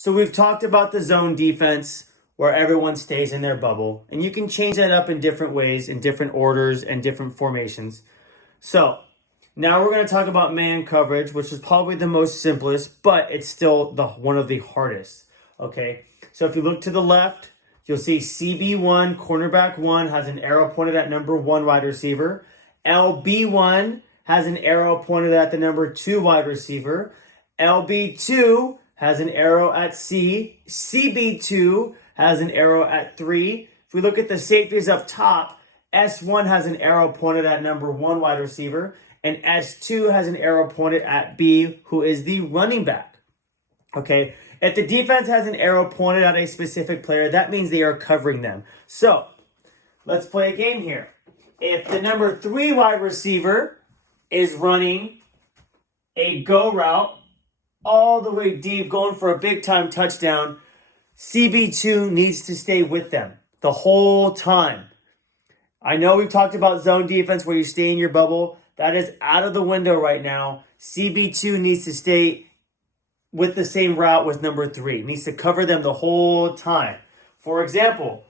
So we've talked about the zone defense where everyone stays in their bubble. And you can change that up in different ways, in different orders and different formations. So now we're going to talk about man coverage, which is probably the most simplest, but it's still one of the hardest. Okay, so if you look to the left, you'll see CB1, cornerback 1, has an arrow pointed at number 1 wide receiver. LB1 has an arrow pointed at the number 2 wide receiver. LB2 has an arrow at C. CB2 has an arrow at 3. If we look at the safeties up top, S1 has an arrow pointed at number 1 wide receiver, and S2 has an arrow pointed at B, who is the running back. Okay, if the defense has an arrow pointed at a specific player, that means they are covering them. So, let's play a game here. If the number 3 wide receiver is running a go route all the way deep, going for a big-time touchdown, CB2 needs to stay with them the whole time. I know we've talked about zone defense where you stay in your bubble. That is out of the window right now. CB2 needs to stay with the same route with number 3. Needs to cover them the whole time. For example,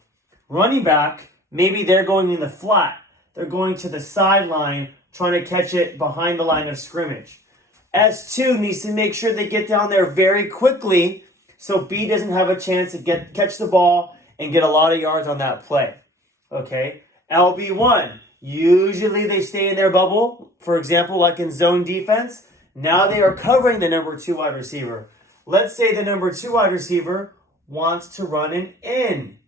running back, maybe they're going in the flat. They're going to the sideline, trying to catch it behind the line of scrimmage. S2 needs to make sure they get down there very quickly so B doesn't have a chance to catch the ball and get a lot of yards on that play. Okay? LB1, usually they stay in their bubble. For example, like in zone defense, now they are covering the number 2 wide receiver. Let's say the number 2 wide receiver wants to run an in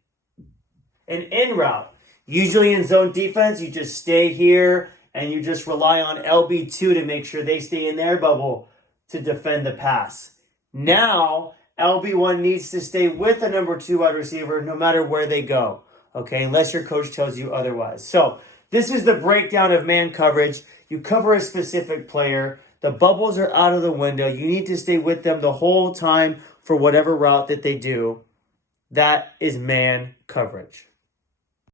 route. Usually in zone defense, you just stay here and you just rely on LB2 to make sure they stay in their bubble to defend the pass. Now, LB1 needs to stay with the number 2 wide receiver no matter where they go. Okay, unless your coach tells you otherwise. So, this is the breakdown of man coverage. You cover a specific player. The bubbles are out of the window. You need to stay with them the whole time for whatever route that they do. That is man coverage.